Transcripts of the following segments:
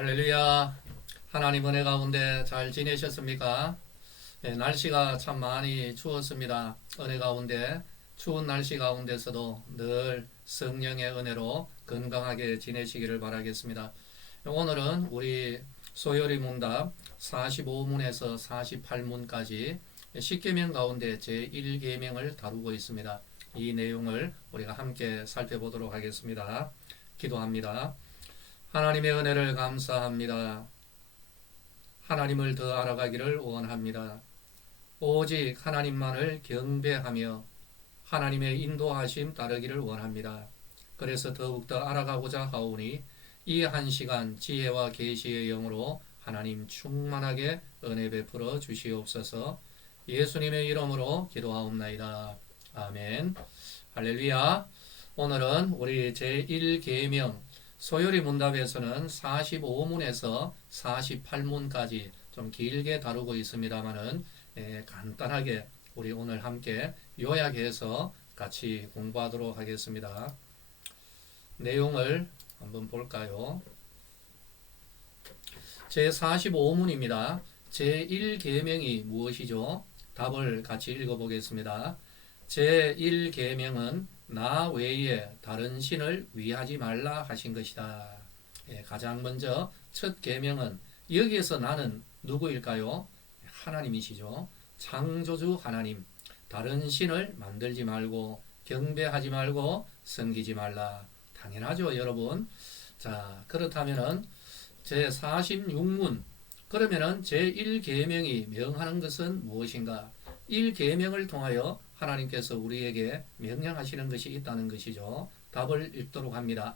할렐루야. 하나님 은혜 가운데 잘 지내셨습니까? 날씨가 참 많이 추웠습니다. 은혜 가운데 추운 날씨 가운데서도 늘 성령의 은혜로 건강하게 지내시기를 바라겠습니다. 오늘은 우리 소요리 문답 45문에서 48문까지 10계명 가운데 제1계명을 다루고 있습니다. 이 내용을 우리가 함께 살펴보도록 하겠습니다. 기도합니다. 하나님의 은혜를 감사합니다. 하나님을 더 알아가기를 원합니다. 오직 하나님만을 경배하며 하나님의 인도하심 따르기를 원합니다. 그래서 더욱더 알아가고자 하오니 이 한 시간 지혜와 계시의 영으로 하나님 충만하게 은혜 베풀어 주시옵소서. 예수님의 이름으로 기도하옵나이다. 아멘. 할렐루야. 오늘은 우리 제1계명 소요리 문답에서는 45문에서 48문까지 좀 길게 다루고 있습니다만은 간단하게 우리 오늘 함께 요약해서 같이 공부하도록 하겠습니다. 내용을 한번 볼까요? 제45문입니다. 제1계명이 무엇이죠? 답을 같이 읽어보겠습니다. 제1계명은 나 외에 다른 신을 위하지 말라 하신 것이다. 가장 먼저 첫 계명은 여기에서 나는 누구일까요? 하나님이시죠. 창조주 하나님. 다른 신을 만들지 말고 경배하지 말고 섬기지 말라. 당연하죠, 여러분. 자, 그렇다면은 제46문 그러면은 제1계명이 명하는 것은 무엇인가? 1계명을 통하여 하나님께서 우리에게 명령하시는 것이 있다는 것이죠. 답을 읽도록 합니다.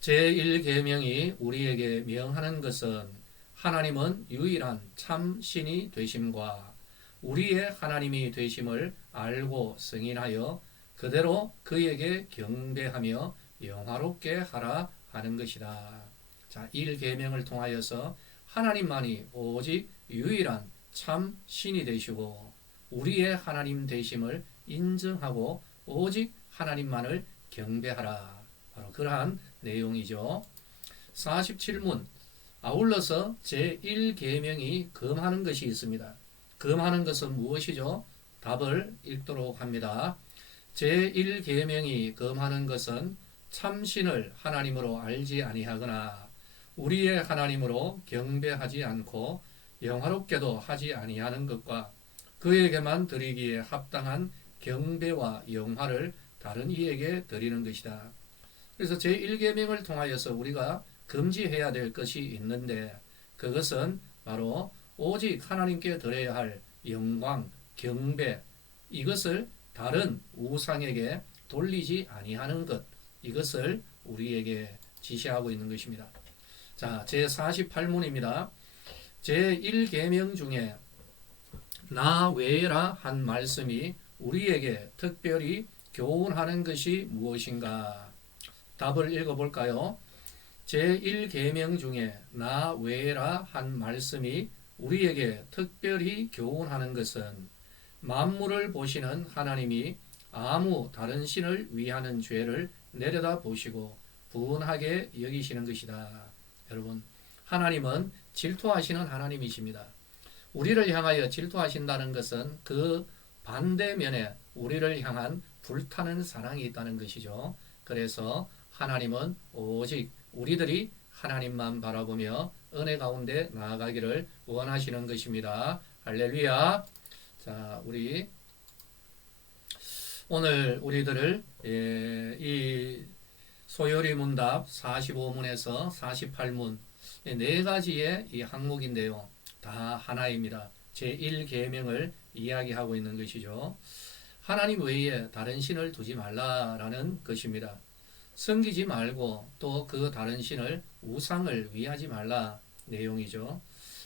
제1계명이 우리에게 명하는 것은 하나님은 유일한 참 신이 되심과 우리의 하나님이 되심을 알고 승인하여 그대로 그에게 경배하며 영화롭게 하라 하는 것이다. 자, 1계명을 통하여서 하나님만이 오직 유일한 참 신이 되시고 우리의 하나님 되심을 인정하고 오직 하나님만을 경배하라. 바로 그러한 내용이죠. 47문 아울러서 제1계명이 금하는 것이 있습니다. 금하는 것은 무엇이죠? 답을 읽도록 합니다. 제1계명이 금하는 것은 참신을 하나님으로 알지 아니하거나 우리의 하나님으로 경배하지 않고 영화롭게도 하지 아니하는 것과 그에게만 드리기에 합당한 경배와 영화를 다른 이에게 드리는 것이다. 그래서 제1계명을 통하여서 우리가 금지해야 될 것이 있는데 그것은 바로 오직 하나님께 드려야 할 영광, 경배 이것을 다른 우상에게 돌리지 아니하는 것 이것을 우리에게 지시하고 있는 것입니다. 자, 제48문입니다. 제1계명 중에 나 외라 한 말씀이 우리에게 특별히 교훈하는 것이 무엇인가? 답을 읽어볼까요? 제1계명 중에 나 외라 한 말씀이 우리에게 특별히 교훈하는 것은 만물을 보시는 하나님이 아무 다른 신을 위하는 죄를 내려다 보시고 분하게 여기시는 것이다. 여러분, 하나님은 질투하시는 하나님이십니다. 우리를 향하여 질투하신다는 것은 그 반대면에 우리를 향한 불타는 사랑이 있다는 것이죠. 그래서 하나님은 오직 우리들이 하나님만 바라보며 은혜 가운데 나아가기를 원하시는 것입니다. 할렐루야. 자, 우리 오늘 우리들을 이 소요리 문답 45문에서 48문 네 가지의 이 항목인데요. 다 하나입니다. 제1계명을 이야기하고 있는 것이죠. 하나님 외에 다른 신을 두지 말라라는 것입니다. 섬기지 말고 또 그 다른 신을 우상을 위하지 말라 내용이죠.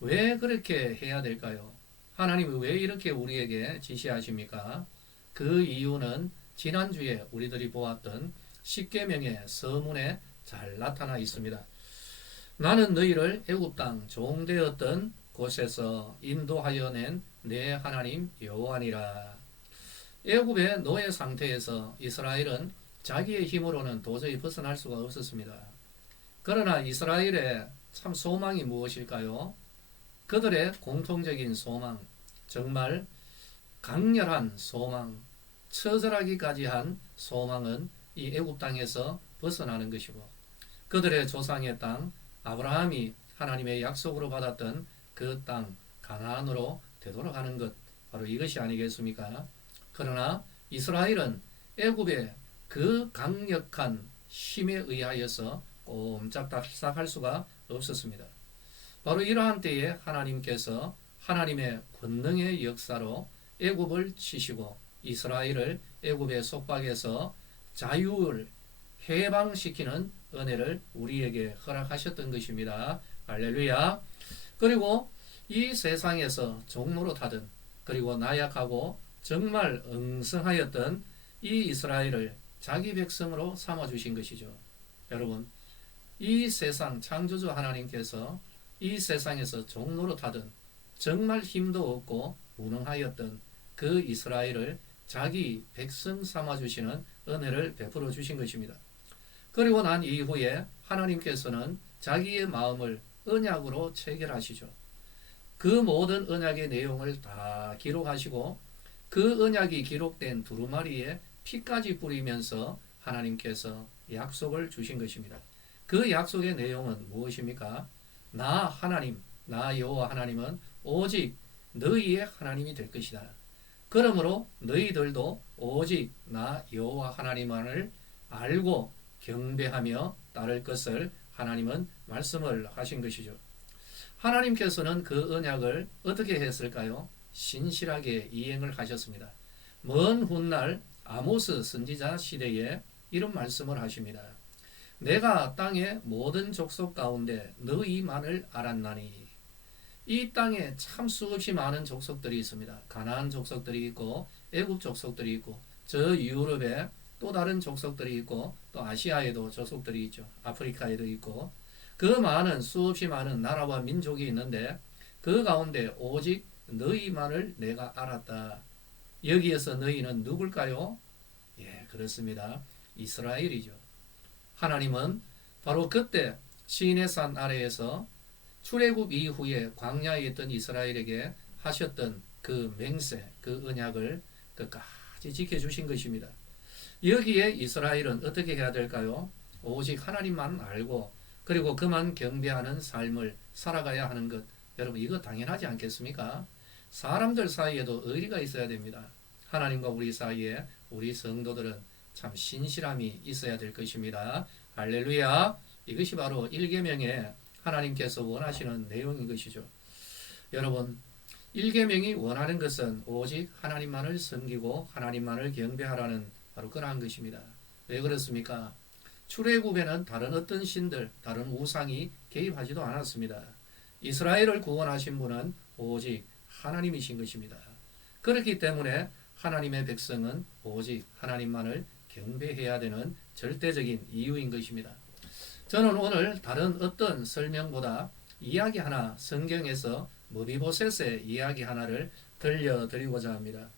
왜 그렇게 해야 될까요? 하나님이 왜 이렇게 우리에게 지시하십니까? 그 이유는 지난주에 우리들이 보았던 10계명의 서문에 잘 나타나 있습니다. 나는 너희를 애굽 땅 종되었던 곳에서 인도하여 낸 내 하나님 여호와니라. 애굽의 노예 상태에서 이스라엘은 자기의 힘으로는 도저히 벗어날 수가 없었습니다. 그러나 이스라엘의 참 소망이 무엇일까요? 그들의 공통적인 소망, 정말 강렬한 소망, 처절하기까지 한 소망은 이 애굽 땅에서 벗어나는 것이고, 그들의 조상의 땅 아브라함이 하나님의 약속으로 받았던 그 땅 가나안으로 되돌아가는 것, 바로 이것이 아니겠습니까? 그러나 이스라엘은 애굽의 그 강력한 힘에 의하여서 꼼짝달싹할 수가 없었습니다. 바로 이러한 때에 하나님께서 하나님의 권능의 역사로 애굽을 치시고 이스라엘을 애굽의 속박에서 자유를 해방시키는 은혜를 우리에게 허락하셨던 것입니다. 할렐루야. 그리고 이 세상에서 종로로 타던, 그리고 나약하고 정말 엉성하였던 이 이스라엘을 자기 백성으로 삼아주신 것이죠. 여러분, 이 세상 창조주 하나님께서 이 세상에서 종로로 타던, 정말 힘도 없고 무능하였던 그 이스라엘을 자기 백성 삼아주시는 은혜를 베풀어 주신 것입니다. 그리고 난 이후에 하나님께서는 자기의 마음을 언약으로 체결하시죠. 그 모든 언약의 내용을 다 기록하시고 그 언약이 기록된 두루마리에 피까지 뿌리면서 하나님께서 약속을 주신 것입니다. 그 약속의 내용은 무엇입니까? 나 하나님, 나 여호와 하나님은 오직 너희의 하나님이 될 것이다. 그러므로 너희들도 오직 나 여호와 하나님만을 알고 경배하며 따를 것을 하나님은 말씀을 하신 것이죠. 하나님께서는 그 언약을 어떻게 했을까요? 신실하게 이행을 하셨습니다. 먼 훗날 아모스 선지자 시대에 이런 말씀을 하십니다. 내가 땅의 모든 족속 가운데 너희만을 알았나니. 이 땅에 참 수없이 많은 족속들이 있습니다. 가나안 족속들이 있고 애굽 족속들이 있고 저 유럽에 또 다른 족속들이 있고 또 아시아에도 족속들이 있죠. 아프리카에도 있고 그 많은 수없이 많은 나라와 민족이 있는데 그 가운데 오직 너희만을 내가 알았다. 여기에서 너희는 누굴까요? 예, 그렇습니다. 이스라엘이죠. 하나님은 바로 그때 시인의 산 아래에서 출애굽 이후에 광야에 있던 이스라엘에게 하셨던 그 맹세, 그 언약을 끝까지 지켜주신 것입니다. 여기에 이스라엘은 어떻게 해야 될까요? 오직 하나님만 알고 그리고 그만 경배하는 삶을 살아가야 하는 것. 여러분 이거 당연하지 않겠습니까? 사람들 사이에도 의리가 있어야 됩니다. 하나님과 우리 사이에 우리 성도들은 참 신실함이 있어야 될 것입니다. 할렐루야. 이것이 바로 일계명에 하나님께서 원하시는 내용인 것이죠. 여러분, 일계명이 원하는 것은 오직 하나님만을 섬기고 하나님만을 경배하라는 바로 그러한 것입니다. 왜 그렇습니까? 출애굽에는 다른 어떤 신들, 다른 우상이 개입하지도 않았습니다. 이스라엘을 구원하신 분은 오직 하나님이신 것입니다. 그렇기 때문에 하나님의 백성은 오직 하나님만을 경배해야 되는 절대적인 이유인 것입니다. 저는 오늘 다른 어떤 설명보다 이야기 하나, 성경에서 머비보셋의 이야기 하나를 들려드리고자 합니다.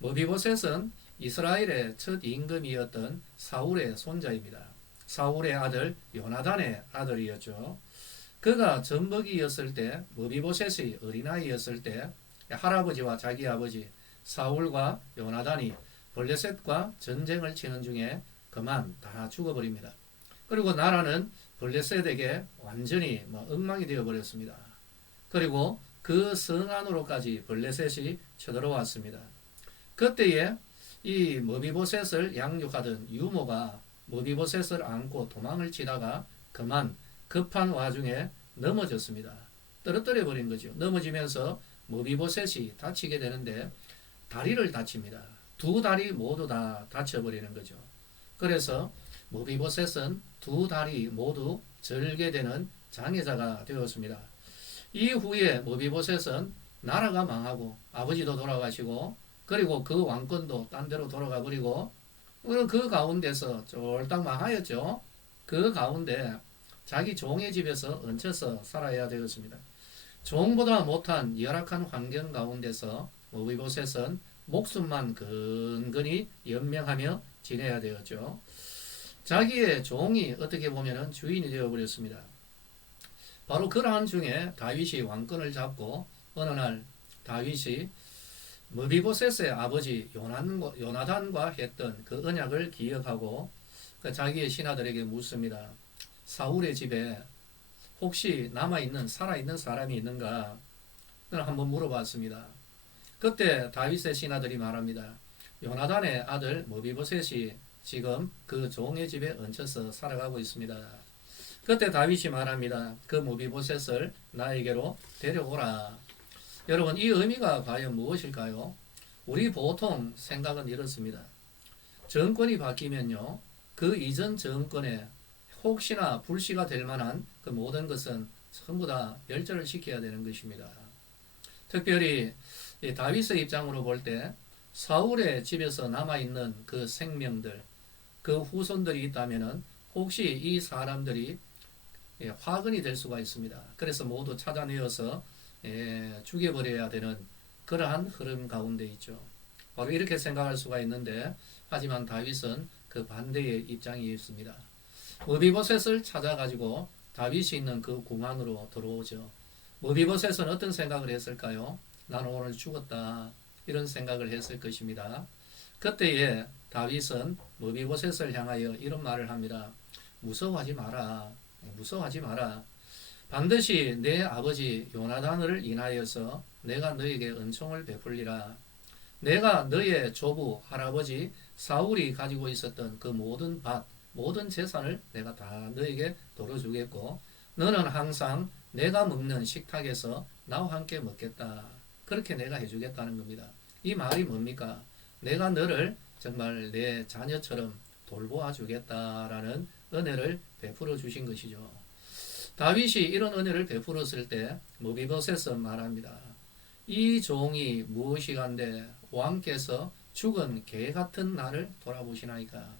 머비보셋은 이스라엘의 첫 임금이었던 사울의 손자입니다. 사울의 아들 요나단의 아들이었죠. 그가 전복이었을 때, 머비보셋이 어린아이였을 때 할아버지와 자기 아버지 사울과 요나단이 블레셋과 전쟁을 치는 중에 그만 다 죽어버립니다. 그리고 나라는 블레셋에게 완전히 엉망이 되어버렸습니다. 그리고 그 성 안으로까지 블레셋이 쳐들어왔습니다. 그때에 이 머비보셋을 양육하던 유모가 머비보셋을 안고 도망을 치다가 그만 급한 와중에 넘어졌습니다. 떨어뜨려 버린 거죠. 넘어지면서 머비보셋이 다치게 되는데 다리를 다칩니다. 두 다리 모두 다 다쳐버리는 거죠. 그래서 머비보셋은 두 다리 모두 절개되는 장애자가 되었습니다. 이후에 머비보셋은 나라가 망하고 아버지도 돌아가시고 그리고 그 왕권도 딴 데로 돌아가 버리고 그 가운데서 쫄딱 망하였죠. 그 가운데 자기 종의 집에서 얹혀서 살아야 되었습니다. 종보다 못한 열악한 환경 가운데서 머비보셋은 목숨만 근근히 연명하며 지내야 되었죠. 자기의 종이 어떻게 보면 주인이 되어버렸습니다. 바로 그러한 중에 다윗이 왕권을 잡고 어느 날 다윗이 머비보셋의 아버지 요나단과 했던 그 언약을 기억하고 그 자기의 신하들에게 묻습니다. 사울의 집에 혹시 남아있는 살아있는 사람이 있는가? 한번 물어봤습니다. 그때 다윗의 신하들이 말합니다. 요나단의 아들 머비보셋이 지금 그 종의 집에 얹혀서 살아가고 있습니다. 그때 다윗이 말합니다. 그 머비보셋을 나에게로 데려오라. 여러분, 이 의미가 과연 무엇일까요? 우리 보통 생각은 이렇습니다. 정권이 바뀌면요, 그 이전 정권에 혹시나 불씨가 될 만한 그 모든 것은 전부 다 멸절을 시켜야 되는 것입니다. 특별히 다윗의 입장으로 볼 때 사울의 집에서 남아있는 그 생명들, 그 후손들이 있다면 혹시 이 사람들이 화근이 될 수가 있습니다. 그래서 모두 찾아내어서 죽여버려야 되는 그러한 흐름 가운데 있죠. 바로 이렇게 생각할 수가 있는데 하지만 다윗은 그 반대의 입장이 있습니다. 머비보셋을 찾아가지고 다윗이 있는 그 궁안으로 들어오죠. 머비보셋은 어떤 생각을 했을까요? 나는 오늘 죽었다 이런 생각을 했을 것입니다. 그때에 다윗은 머비보셋을 향하여 이런 말을 합니다. 무서워하지 마라. 무서워하지 마라. 반드시 내 아버지 요나단을 인하여서 내가 너에게 은총을 베풀리라. 내가 너의 조부 할아버지 사울이 가지고 있었던 그 모든 밭, 모든 재산을 내가 다 너에게 돌려주겠고 너는 항상 내가 먹는 식탁에서 나와 함께 먹겠다. 그렇게 내가 해주겠다는 겁니다. 이 말이 뭡니까? 내가 너를 정말 내 자녀처럼 돌보아 주겠다라는 은혜를 베풀어 주신 것이죠. 다윗이 이런 은혜를 베풀었을 때 머비보셋은 말합니다. 이 종이 무엇이간데 왕께서 죽은 개 같은 나를 돌아보시나이까.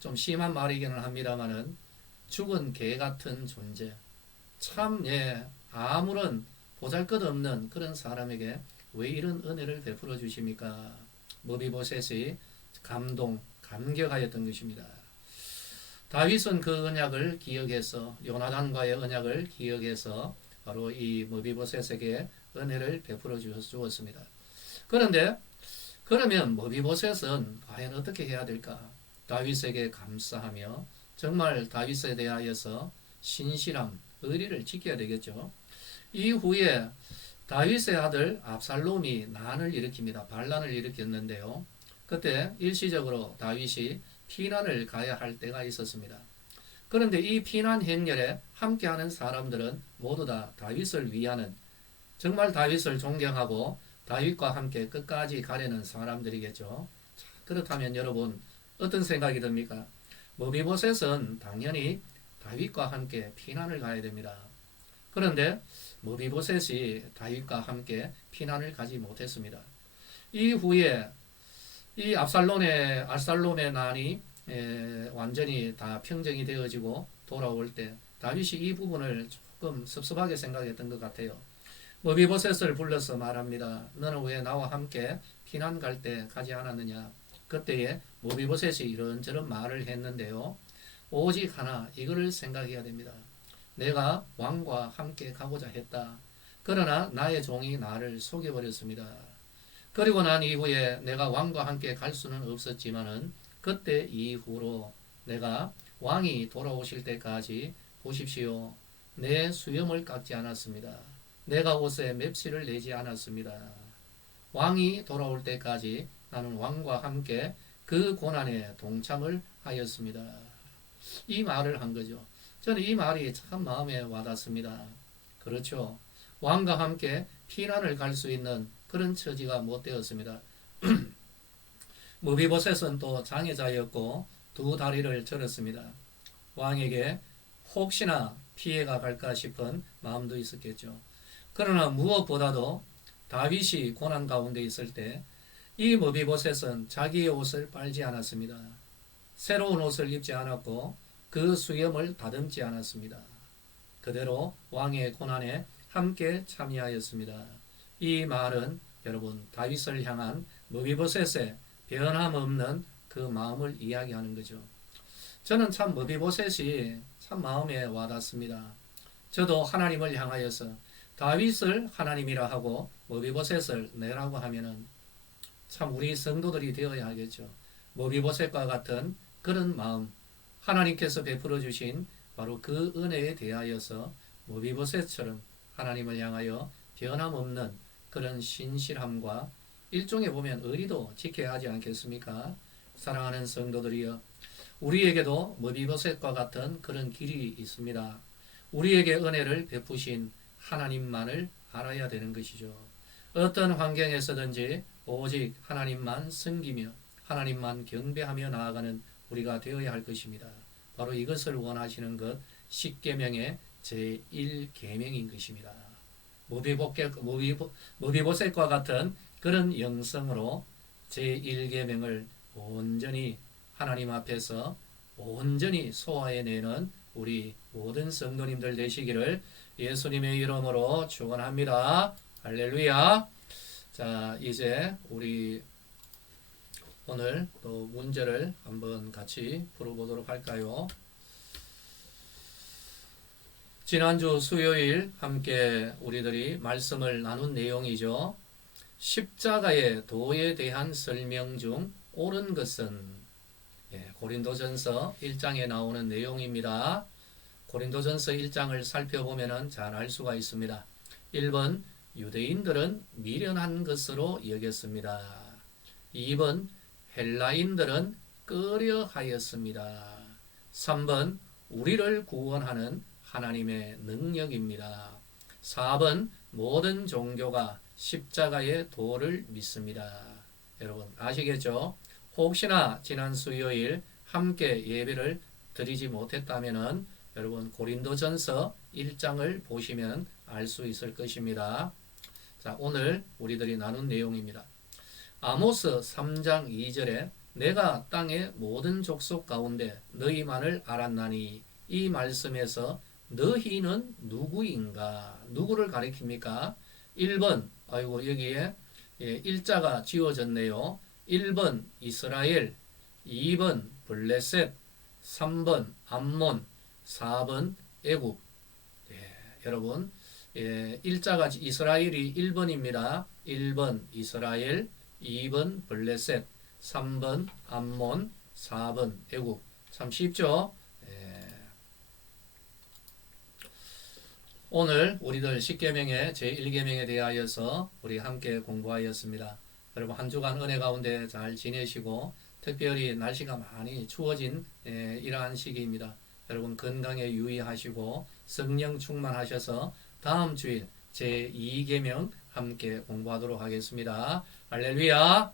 좀 심한 말이기는 합니다만은 죽은 개 같은 존재. 참, 아무런 보잘것없는 그런 사람에게 왜 이런 은혜를 베풀어 주십니까? 머비보셋이 감격하였던 것입니다. 다윗은 그 언약을 기억해서 요나단과의 언약을 기억해서 바로 이 머비보셋에게 은혜를 베풀어 주었습니다. 그런데 그러면 머비보셋은 과연 어떻게 해야 될까? 다윗에게 감사하며 정말 다윗에 대하여서 신실함, 의리를 지켜야 되겠죠. 이후에 다윗의 아들 압살롬이 난을 일으킵니다. 반란을 일으켰는데요. 그때 일시적으로 다윗이 피난을 가야 할 때가 있었습니다. 그런데 이 피난 행렬에 함께하는 사람들은 모두 다 다윗을 위하는 정말 다윗을 존경하고 다윗과 함께 끝까지 가려는 사람들이겠죠. 그렇다면 여러분 어떤 생각이 듭니까? 머비보셋은 당연히 다윗과 함께 피난을 가야 됩니다. 그런데 머비보셋이 다윗과 함께 피난을 가지 못했습니다. 이후에 이 압살롬의 난이 완전히 다 평정이 되어지고 돌아올 때 다윗이 이 부분을 조금 섭섭하게 생각했던 것 같아요. 머비보셋을 불러서 말합니다. 너는 왜 나와 함께 피난 갈 때 가지 않았느냐? 그때에 머비보셋이 이런저런 말을 했는데요. 오직 하나 이거를 생각해야 됩니다. 내가 왕과 함께 가고자 했다. 그러나 나의 종이 나를 속여버렸습니다. 그리고 난 이후에 내가 왕과 함께 갈 수는 없었지만은 그때 이후로 내가 왕이 돌아오실 때까지 보십시오. 내 수염을 깎지 않았습니다. 내가 옷에 맵시를 내지 않았습니다. 왕이 돌아올 때까지 나는 왕과 함께 그 고난에 동참을 하였습니다. 이 말을 한 거죠. 저는 이 말이 참 마음에 와닿습니다. 그렇죠. 왕과 함께 피난을 갈 수 있는 그런 처지가 못 되었습니다. 머비보셋은 또 장애자였고 두 다리를 절었습니다. 왕에게 혹시나 피해가 갈까 싶은 마음도 있었겠죠. 그러나 무엇보다도 다윗이 고난 가운데 있을 때 이 머비보셋은 자기의 옷을 빨지 않았습니다. 새로운 옷을 입지 않았고 그 수염을 다듬지 않았습니다. 그대로 왕의 고난에 함께 참여하였습니다. 이 말은 여러분 다윗을 향한 머비보셋의 변함없는 그 마음을 이야기하는 거죠. 저는 참 머비보셋이 참 마음에 와닿습니다. 저도 하나님을 향하여서 다윗을 하나님이라 하고 머비보셋을 내라고 하면은 참 우리 성도들이 되어야 하겠죠. 머비보셋과 같은 그런 마음, 하나님께서 베풀어 주신 바로 그 은혜에 대하여서 머비보셋처럼 하나님을 향하여 변함없는 그런 신실함과 일종의 보면 의리도 지켜야 하지 않겠습니까? 사랑하는 성도들이여, 우리에게도 머비보셋과 같은 그런 길이 있습니다. 우리에게 은혜를 베푸신 하나님만을 알아야 되는 것이죠. 어떤 환경에서든지 오직 하나님만 섬기며 하나님만 경배하며 나아가는 우리가 되어야 할 것입니다. 바로 이것을 원하시는 것, 십계명의 제1계명인 것입니다. 무비보셋과 같은 그런 영성으로 제1계명을 온전히 하나님 앞에서 온전히 소화해내는 우리 모든 성도님들 되시기를 예수님의 이름으로 축원합니다. 할렐루야. 자, 이제 우리 오늘 또 문제를 한번 같이 풀어보도록 할까요? 지난주 수요일 함께 우리들이 말씀을 나눈 내용이죠. 십자가의 도에 대한 설명 중 옳은 것은, 고린도전서 1장에 나오는 내용입니다. 고린도전서 1장을 살펴보면 잘 알 수가 있습니다. 1번, 유대인들은 미련한 것으로 여겼습니다. 2번, 헬라인들은 끄려하였습니다. 3번, 우리를 구원하는 하나님의 능력입니다. 4번, 모든 종교가 십자가의 도를 믿습니다. 여러분 아시겠죠? 혹시나 지난 수요일 함께 예배를 드리지 못했다면 여러분 고린도전서 1장을 보시면 알 수 있을 것입니다. 자, 오늘 우리들이 나눈 내용입니다. 아모스 3장 2절에 내가 땅의 모든 족속 가운데 너희만을 알았나니, 이 말씀에서 너희는 누구인가? 누구를 가리킵니까? 1번, 아이고 여기에 일자가 지워졌네요. 1번 이스라엘, 2번 블레셋, 3번 암몬, 4번 애굽. 여러분, 일자가 이스라엘이 1번입니다. 1번 이스라엘, 2번 블레셋, 3번 암몬, 4번 애굽. 참 쉽죠? 오늘 우리들 십계명의 제1계명에 대하여서 우리 함께 공부하였습니다. 여러분 한 주간 은혜 가운데 잘 지내시고, 특별히 날씨가 많이 추워진 이러한 시기입니다. 여러분 건강에 유의하시고 성령 충만하셔서 다음 주일 제2계명 함께 공부하도록 하겠습니다. 할렐루야.